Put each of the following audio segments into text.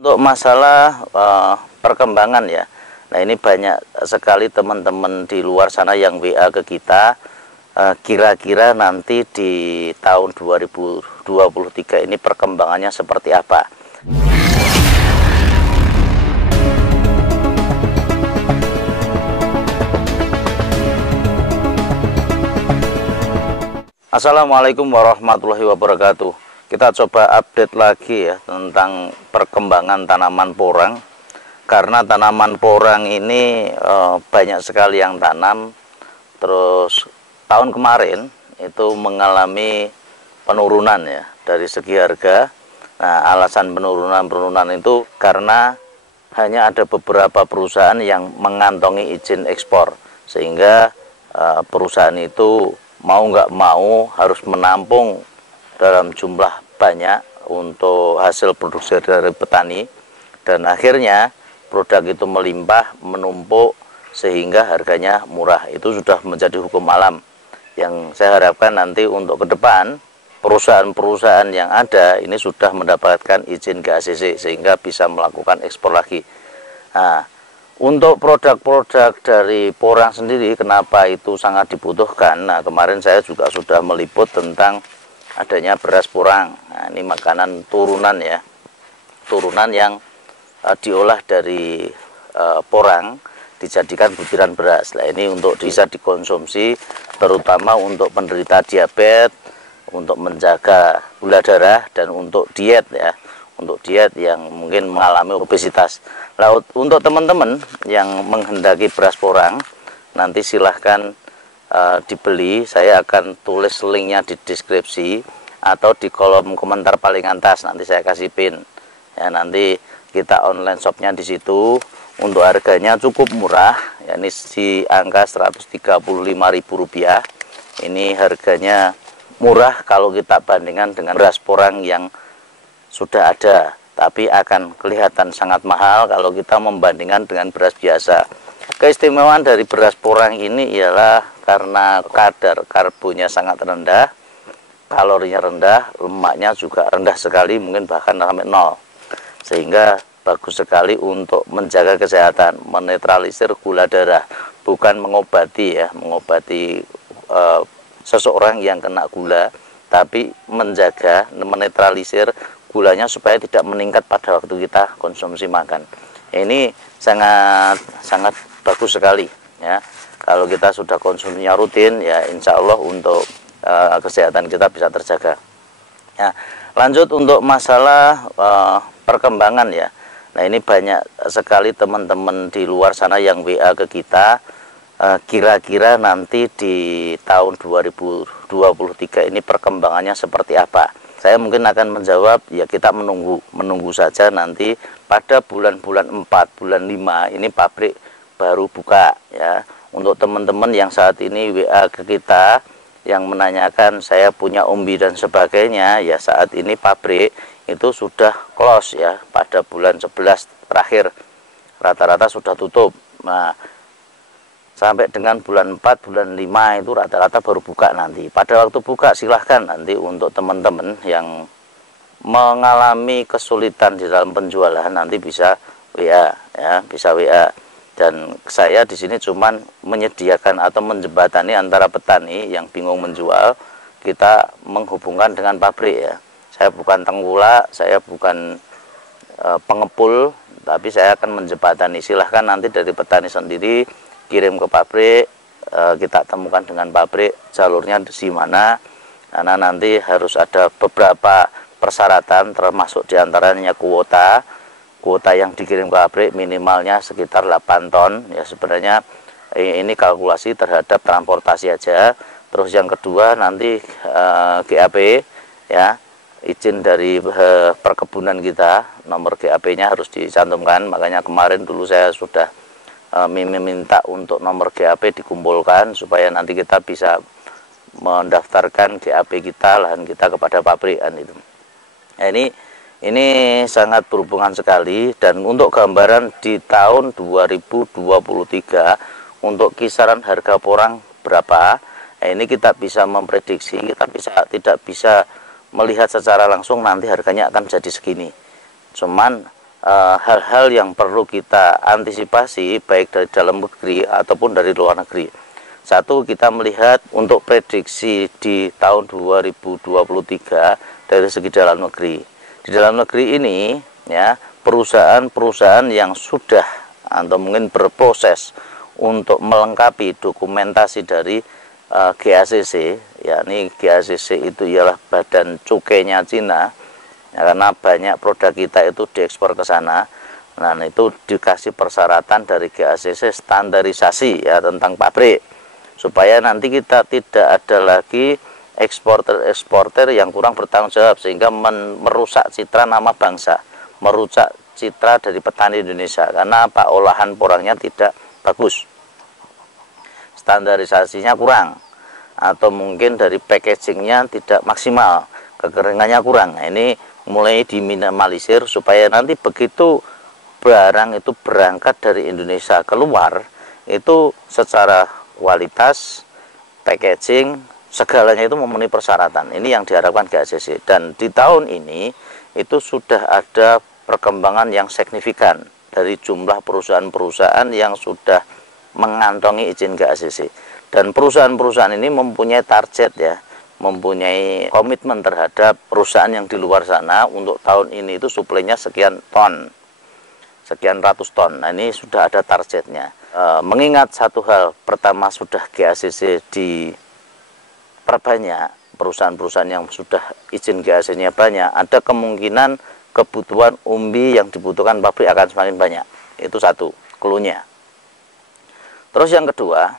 Untuk masalah perkembangan ya, nah ini banyak sekali teman-teman di luar sana yang WA ke kita, kira-kira nanti di tahun 2023 ini perkembangannya seperti apa. Assalamualaikum warahmatullahi wabarakatuh. Kita coba update lagi ya tentang perkembangan tanaman porang. Karena tanaman porang ini banyak sekali yang tanam. Terus tahun kemarin itu mengalami penurunan ya dari segi harga. Nah, alasan penurunan itu karena hanya ada beberapa perusahaan yang mengantongi izin ekspor, sehingga perusahaan itu mau nggak mau harus menampung dalam jumlah banyak untuk hasil produksi dari petani, dan akhirnya produk itu melimpah, menumpuk, sehingga harganya murah. Itu sudah menjadi hukum alam yang saya harapkan nanti untuk ke depan perusahaan-perusahaan yang ada ini sudah mendapatkan izin GACC sehingga bisa melakukan ekspor lagi. Nah, untuk produk-produk dari porang sendiri, kenapa itu sangat dibutuhkan? Nah, kemarin saya juga sudah meliput tentang adanya beras porang. Nah, ini makanan turunan ya, turunan yang diolah dari porang, dijadikan butiran beras. Nah, ini untuk bisa dikonsumsi terutama untuk penderita diabetes, untuk menjaga gula darah, dan untuk diet ya, untuk diet yang mungkin mengalami obesitas. Nah, untuk teman-teman yang menghendaki beras porang, nanti silahkan dibeli. Saya akan tulis linknya di deskripsi atau di kolom komentar paling atas, nanti saya kasih pin ya. Nanti kita online shopnya di situ. Untuk harganya cukup murah, yakni di angka Rp135.000. Ini harganya murah kalau kita bandingkan dengan beras porang yang sudah ada, tapi akan kelihatan sangat mahal kalau kita membandingkan dengan beras biasa. Keistimewaan dari beras porang ini ialah karena kadar karbonnya sangat rendah, kalorinya rendah, lemaknya juga rendah sekali, mungkin bahkan sampai 0. Sehingga bagus sekali untuk menjaga kesehatan, menetralisir gula darah, bukan mengobati ya, mengobati seseorang yang kena gula, tapi menjaga, menetralisir gulanya supaya tidak meningkat pada waktu kita konsumsi makan. Ini sangat bagus sekali ya. Kalau kita sudah konsumsinya rutin ya, insya Allah untuk kesehatan kita bisa terjaga ya. Lanjut untuk masalah perkembangan ya. Nah, ini banyak sekali teman-teman di luar sana yang WA ke kita, kira-kira nanti di tahun 2023 ini perkembangannya seperti apa. Saya mungkin akan menjawab ya, kita menunggu saja. Nanti pada bulan-bulan 4, bulan 5 ini pabrik baru buka ya. Untuk teman-teman yang saat ini WA ke kita yang menanyakan saya punya umbi dan sebagainya ya, saat ini pabrik itu sudah close ya, pada bulan 11 terakhir rata-rata sudah tutup. Nah, sampai dengan bulan 4, bulan 5 itu rata-rata baru buka nanti. Pada waktu buka silahkan nanti untuk teman-teman yang mengalami kesulitan di dalam penjualan nanti bisa WA ya, bisa WA. Dan saya di sini cuman menyediakan atau menjembatani antara petani yang bingung menjual, kita menghubungkan dengan pabrik ya. Saya bukan tenggula, saya bukan pengepul, tapi saya akan menjembatani. Silahkan nanti dari petani sendiri kirim ke pabrik, kita temukan dengan pabrik jalurnya di mana. Karena nanti harus ada beberapa persyaratan, termasuk diantaranya kuota yang dikirim ke pabrik minimalnya sekitar 8 ton ya. Sebenarnya ini kalkulasi terhadap transportasi aja. Terus yang kedua nanti GAP ya, izin dari perkebunan kita, nomor GAP-nya harus dicantumkan. Makanya kemarin dulu saya sudah meminta untuk nomor GAP dikumpulkan supaya nanti kita bisa mendaftarkan GAP kita, lahan kita kepada pabrikan itu. Nah, ini sangat berhubungan sekali. Dan untuk gambaran di tahun 2023 untuk kisaran harga porang berapa, nah ini kita bisa memprediksi, kita tidak bisa melihat secara langsung nanti harganya akan jadi segini. Cuman hal-hal yang perlu kita antisipasi baik dari dalam negeri ataupun dari luar negeri. Satu, kita melihat untuk prediksi di tahun 2023 dari segi dalam negeri. Di dalam negeri ini ya, perusahaan-perusahaan yang sudah atau mungkin berproses untuk melengkapi dokumentasi dari GACC, yakni GACC itu ialah Badan Cukainya Cina. Ya, karena banyak produk kita itu diekspor ke sana. Nah, itu dikasih persyaratan dari GACC standarisasi ya tentang pabrik, supaya nanti kita tidak ada lagi eksporter yang kurang bertanggung jawab sehingga merusak citra nama bangsa, merusak citra dari petani Indonesia. Karena apa? Olahan porangnya tidak bagus, standarisasinya kurang, atau mungkin dari packagingnya tidak maksimal, kekeringannya kurang. Nah, ini mulai diminimalisir supaya nanti begitu barang itu berangkat dari Indonesia keluar, itu secara kualitas, packaging, segalanya itu memenuhi persyaratan. Ini yang diharapkan GACC. Dan di tahun ini itu sudah ada perkembangan yang signifikan dari jumlah perusahaan-perusahaan yang sudah mengantongi izin GACC. Dan perusahaan-perusahaan ini mempunyai target ya, mempunyai komitmen terhadap perusahaan yang di luar sana untuk tahun ini itu suplainya sekian ton, sekian ratus ton. Nah, ini sudah ada targetnya. Mengingat satu hal, pertama sudah GACC diperbanyak, perusahaan-perusahaan yang sudah izin GACC-nya banyak, ada kemungkinan kebutuhan umbi yang dibutuhkan pabrik akan semakin banyak. Itu satu clue-nya. Terus yang kedua,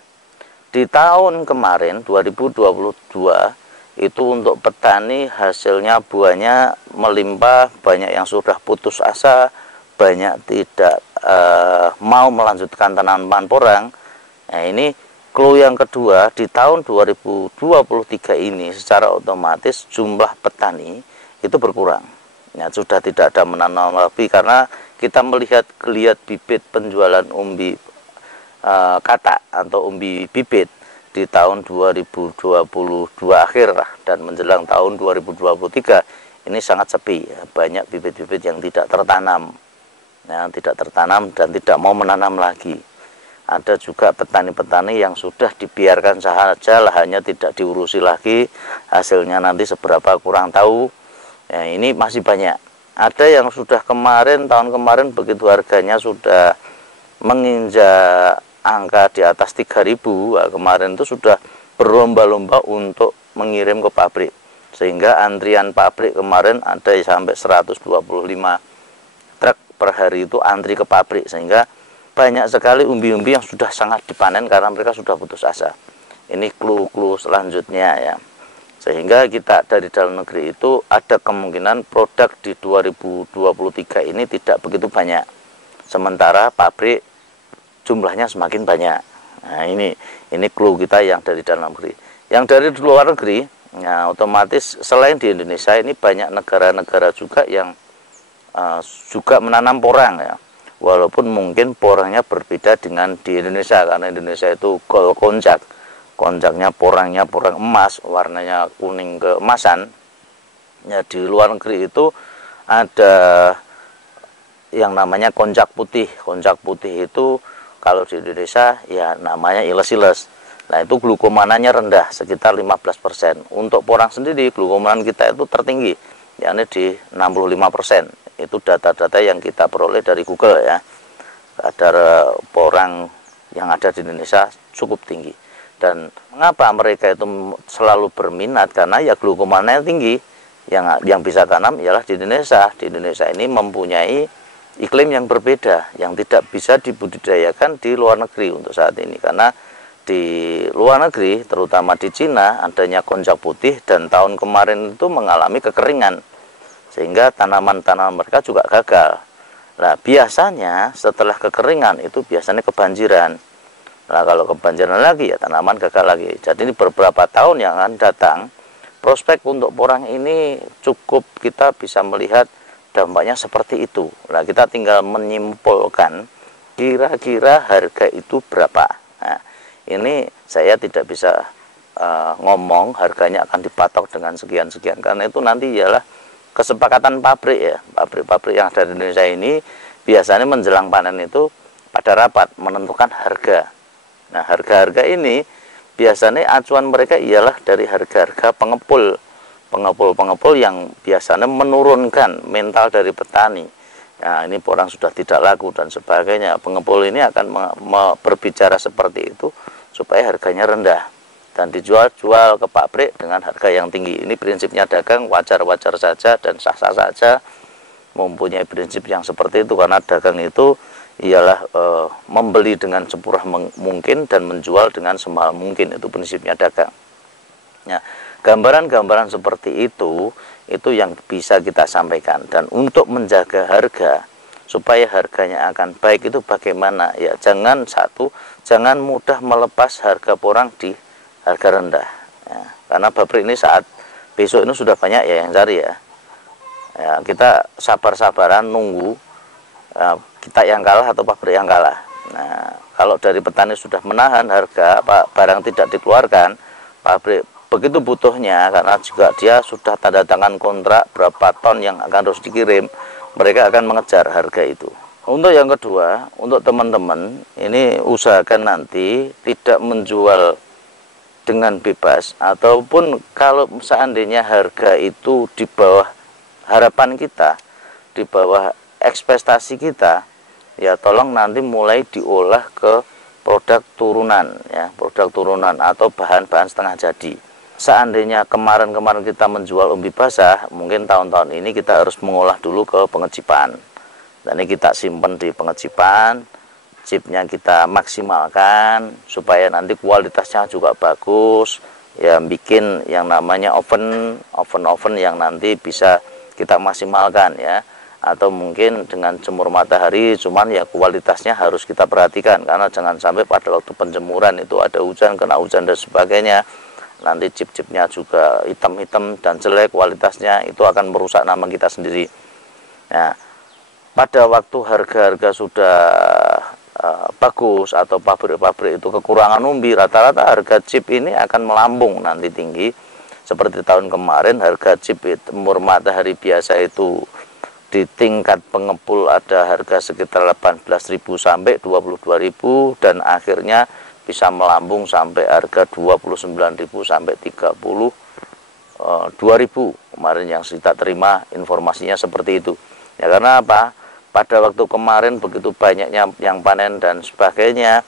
di tahun kemarin 2022 itu untuk petani hasilnya buahnya melimpah, banyak yang sudah putus asa, banyak tidak mau melanjutkan tanaman porang. Nah, ini clue yang kedua, di tahun 2023 ini secara otomatis jumlah petani itu berkurang. Nah, sudah tidak ada menanam lagi karena kita melihat bibit penjualan umbi katak atau umbi bibit di tahun 2022 akhir dan menjelang tahun 2023 ini sangat sepi ya. Banyak bibit-bibit yang tidak tertanam ya, dan tidak mau menanam lagi. Ada juga petani-petani yang sudah dibiarkan saja, lahannya tidak diurusi lagi, hasilnya nanti seberapa kurang tahu ya. Ini masih banyak. Ada yang sudah tahun kemarin begitu harganya sudah menginjak angka di atas 3.000, kemarin itu sudah berlomba-lomba untuk mengirim ke pabrik, sehingga antrian pabrik kemarin ada sampai 125 truk per hari itu antri ke pabrik, sehingga banyak sekali umbi-umbi yang sudah sangat dipanen karena mereka sudah putus asa. Ini clue-clue selanjutnya ya, sehingga kita dari dalam negeri itu ada kemungkinan produk di 2023 ini tidak begitu banyak, sementara pabrik jumlahnya semakin banyak. Nah, ini clue kita yang dari dalam negeri. Yang dari luar negeri, ya, otomatis selain di Indonesia ini banyak negara-negara juga yang juga menanam porang ya. Walaupun mungkin porangnya berbeda dengan di Indonesia, karena Indonesia itu gold konjak. Konjaknya porangnya porang emas, warnanya kuning keemasan. Ya, di luar negeri itu ada yang namanya konjak putih. Konjak putih itu kalau di Indonesia ya namanya iles-iles. Nah, itu glukomananya rendah, sekitar 15%. Untuk porang sendiri glukomanan kita itu tertinggi, yakni di 65%. Itu data-data yang kita peroleh dari Google ya. Kadar porang yang ada di Indonesia cukup tinggi. Dan mengapa mereka itu selalu berminat? Karena ya glukomananya tinggi. Yang bisa tanam ialah di Indonesia. Di Indonesia ini mempunyai iklim yang berbeda, yang tidak bisa dibudidayakan di luar negeri untuk saat ini. Karena di luar negeri, terutama di Cina, adanya konjak putih dan tahun kemarin itu mengalami kekeringan, sehingga tanaman-tanaman mereka juga gagal. Nah, biasanya setelah kekeringan itu biasanya kebanjiran. Nah, kalau kebanjiran lagi ya tanaman gagal lagi. Jadi ini beberapa tahun yang akan datang, prospek untuk porang ini cukup kita bisa melihat dampaknya seperti itu. Nah, kita tinggal menyimpulkan kira-kira harga itu berapa. Nah, ini saya tidak bisa ngomong harganya akan dipatok dengan sekian-sekian, karena itu nanti ialah kesepakatan pabrik ya, pabrik-pabrik yang ada di Indonesia ini biasanya menjelang panen itu pada rapat menentukan harga. Nah, harga-harga ini biasanya acuan mereka ialah dari harga-harga pengepul yang biasanya menurunkan mental dari petani. Nah, ini porang sudah tidak laku dan sebagainya. Pengepul ini akan berbicara seperti itu supaya harganya rendah dan dijual ke pabrik dengan harga yang tinggi. Ini prinsipnya dagang, wajar-wajar saja dan sah-sah saja mempunyai prinsip yang seperti itu, karena dagang itu ialah membeli dengan semurah mungkin dan menjual dengan semahal mungkin. Itu prinsipnya dagang. Nah, gambaran-gambaran seperti itu yang bisa kita sampaikan. Dan untuk menjaga harga supaya harganya akan baik itu bagaimana? Ya, jangan mudah melepas harga porang di harga rendah ya, karena pabrik ini saat besok ini sudah banyak ya yang cari ya. Kita sabar-sabaran nunggu kita yang kalah atau pabrik yang kalah. Nah, kalau dari petani sudah menahan harga, barang tidak dikeluarkan, pabrik begitu butuhnya, karena juga dia sudah tanda tangan kontrak berapa ton yang akan harus dikirim, mereka akan mengejar harga itu. Untuk yang kedua, untuk teman-teman ini usahakan nanti tidak menjual dengan bebas, ataupun kalau seandainya harga itu di bawah harapan kita, di bawah ekspektasi kita, ya tolong nanti mulai diolah ke produk turunan ya, produk turunan atau bahan-bahan setengah jadi. Seandainya kemarin kita menjual umbi basah, mungkin tahun-tahun ini kita harus mengolah dulu ke pengecipan. Dan ini kita simpan di pengecipan, chipnya kita maksimalkan supaya nanti kualitasnya juga bagus. Ya, bikin yang namanya oven yang nanti bisa kita maksimalkan ya. Atau mungkin dengan jemur matahari, cuman ya kualitasnya harus kita perhatikan, karena jangan sampai pada waktu penjemuran itu ada hujan, kena hujan dan sebagainya, nanti chip-chipnya juga hitam-hitam dan jelek kualitasnya, itu akan merusak nama kita sendiri. Nah, pada waktu harga-harga sudah bagus atau pabrik-pabrik itu kekurangan umbi, rata-rata harga chip ini akan melambung nanti tinggi. Seperti tahun kemarin harga chip jemur matahari biasa itu di tingkat pengepul ada harga sekitar 18.000 sampai 22.000 dan akhirnya bisa melambung sampai harga 29.000 sampai 32.000 kemarin yang kita terima informasinya seperti itu. Ya, karena apa? Pada waktu kemarin begitu banyaknya yang panen dan sebagainya,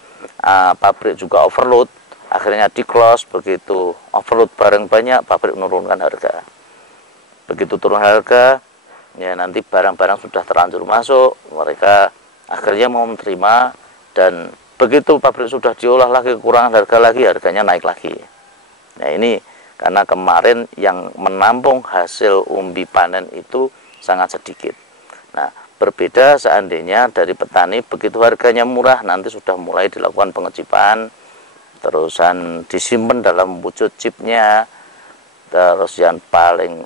pabrik juga overload, akhirnya di close. Begitu overload barang banyak, pabrik menurunkan harga. Begitu turun harga, ya nanti barang-barang sudah terlanjur masuk, mereka akhirnya mau menerima, dan begitu pabrik sudah diolah lagi kekurangan harga lagi, harganya naik lagi. Nah, ini karena kemarin yang menampung hasil umbi panen itu sangat sedikit. Nah, berbeda seandainya dari petani begitu harganya murah, nanti sudah mulai dilakukan pengecipan, terusan disimpan dalam wujud chipnya. Terus yang paling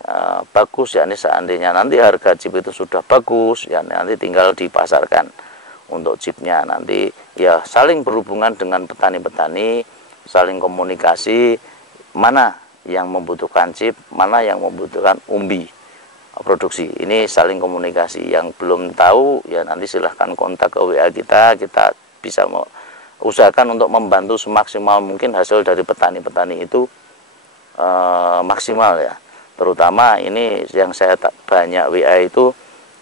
bagus ya, ini seandainya nanti harga chip itu sudah bagus ya, nanti tinggal dipasarkan untuk chipnya. Nanti ya saling berhubungan dengan petani-petani, saling komunikasi, mana yang membutuhkan chip, mana yang membutuhkan umbi produksi. Ini saling komunikasi. Yang belum tahu ya nanti silahkan kontak ke WA kita bisa usahakan untuk membantu semaksimal mungkin hasil dari petani-petani itu maksimal ya. Terutama ini yang saya banyak WA itu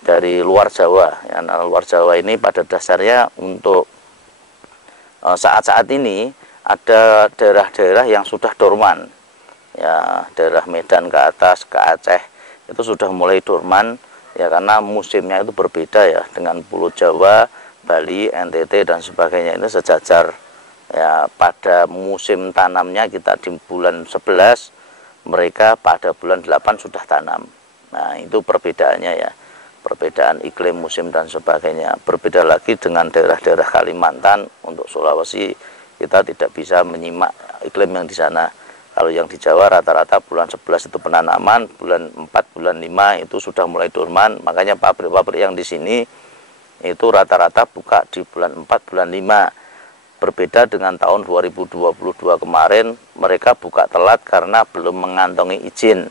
dari luar Jawa ya. Nah, luar Jawa ini pada dasarnya untuk saat-saat ini ada daerah-daerah yang sudah dorman ya, daerah Medan ke atas ke Aceh itu sudah mulai dorman ya, karena musimnya itu berbeda ya dengan Pulau Jawa, Bali, NTT dan sebagainya. Ini sejajar ya, pada musim tanamnya kita di bulan 11, mereka pada bulan 8 sudah tanam. Nah, itu perbedaannya ya, perbedaan iklim, musim dan sebagainya. Berbeda lagi dengan daerah-daerah Kalimantan. Untuk Sulawesi kita tidak bisa menyimak iklim yang di sana. Kalau yang di Jawa rata-rata bulan 11 itu penanaman, bulan 4, bulan 5 itu sudah mulai dorman. Makanya pabrik-pabrik yang di sini itu rata-rata buka di bulan 4, bulan 5. Berbeda dengan tahun 2022 kemarin, mereka buka telat karena belum mengantongi izin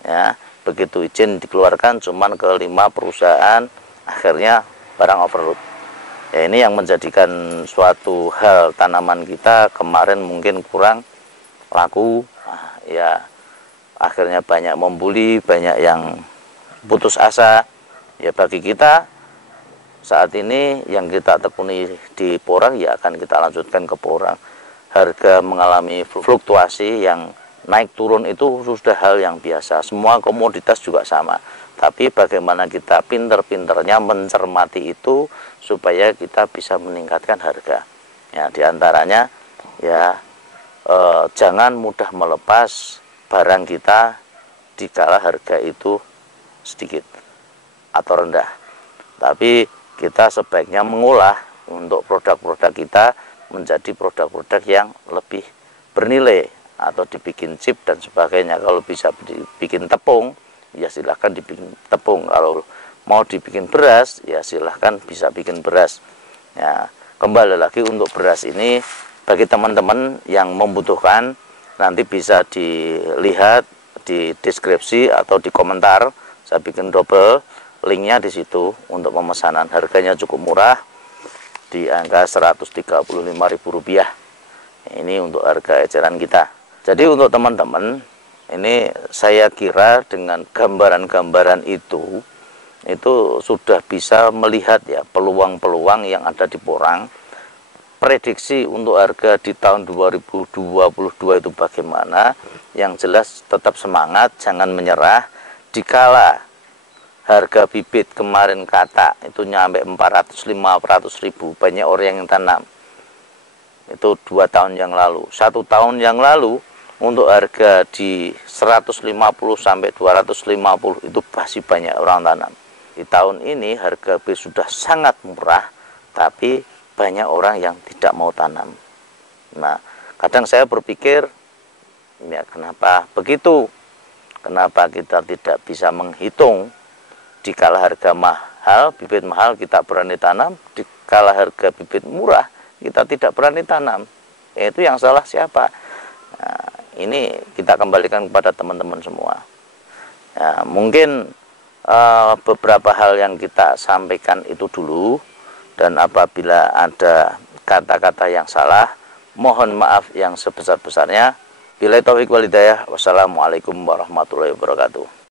ya. begitu izin dikeluarkan cuman ke 5 perusahaan, akhirnya barang overload. Ya, ini yang menjadikan suatu hal tanaman kita kemarin mungkin kurang laku. Nah, ya akhirnya banyak membuli, banyak yang putus asa. Ya bagi kita saat ini yang kita tekuni di porang ya akan kita lanjutkan ke porang. Harga mengalami fluktuasi yang naik turun itu sudah hal yang biasa. Semua komoditas juga sama. Tapi bagaimana kita pinter-pinternya mencermati itu supaya kita bisa meningkatkan harga. Ya, diantaranya ya jangan mudah melepas barang kita dikala harga itu sedikit atau rendah. Tapi kita sebaiknya mengolah untuk produk-produk kita menjadi produk-produk yang lebih bernilai atau dibikin chip dan sebagainya. Kalau bisa dibikin tepung, ya silahkan dibikin tepung. Kalau mau dibikin beras, ya silahkan bisa bikin beras. Ya, kembali lagi untuk beras ini bagi teman-teman yang membutuhkan nanti bisa dilihat di deskripsi atau di komentar. Saya bikin double linknya di situ untuk pemesanan. Harganya cukup murah di angka Rp135.000. Ini untuk harga eceran kita. Jadi untuk teman-teman, ini saya kira dengan gambaran-gambaran itu sudah bisa melihat ya peluang-peluang yang ada di porang. Prediksi untuk harga di tahun 2022 itu bagaimana? Yang jelas tetap semangat, jangan menyerah. Dikala harga bibit kemarin kata itu nyampe 400-500 ribu, banyak orang yang tanam. Itu 2 tahun yang lalu. 1 tahun yang lalu untuk harga di 150 sampai 250 itu masih banyak orang tanam. Di tahun ini harga bibit sudah sangat murah, tapi banyak orang yang tidak mau tanam. Nah, kadang saya berpikir, ya kenapa begitu? Kenapa kita tidak bisa menghitung dikala harga mahal, bibit mahal kita berani tanam, dikala harga bibit murah kita tidak berani tanam. Itu yang salah siapa? Nah, ini kita kembalikan kepada teman-teman semua. Ya, mungkin beberapa hal yang kita sampaikan itu dulu, dan apabila ada kata-kata yang salah, mohon maaf yang sebesar-besarnya. Billahi taufiq wal hidayah. Wassalamualaikum warahmatullahi wabarakatuh.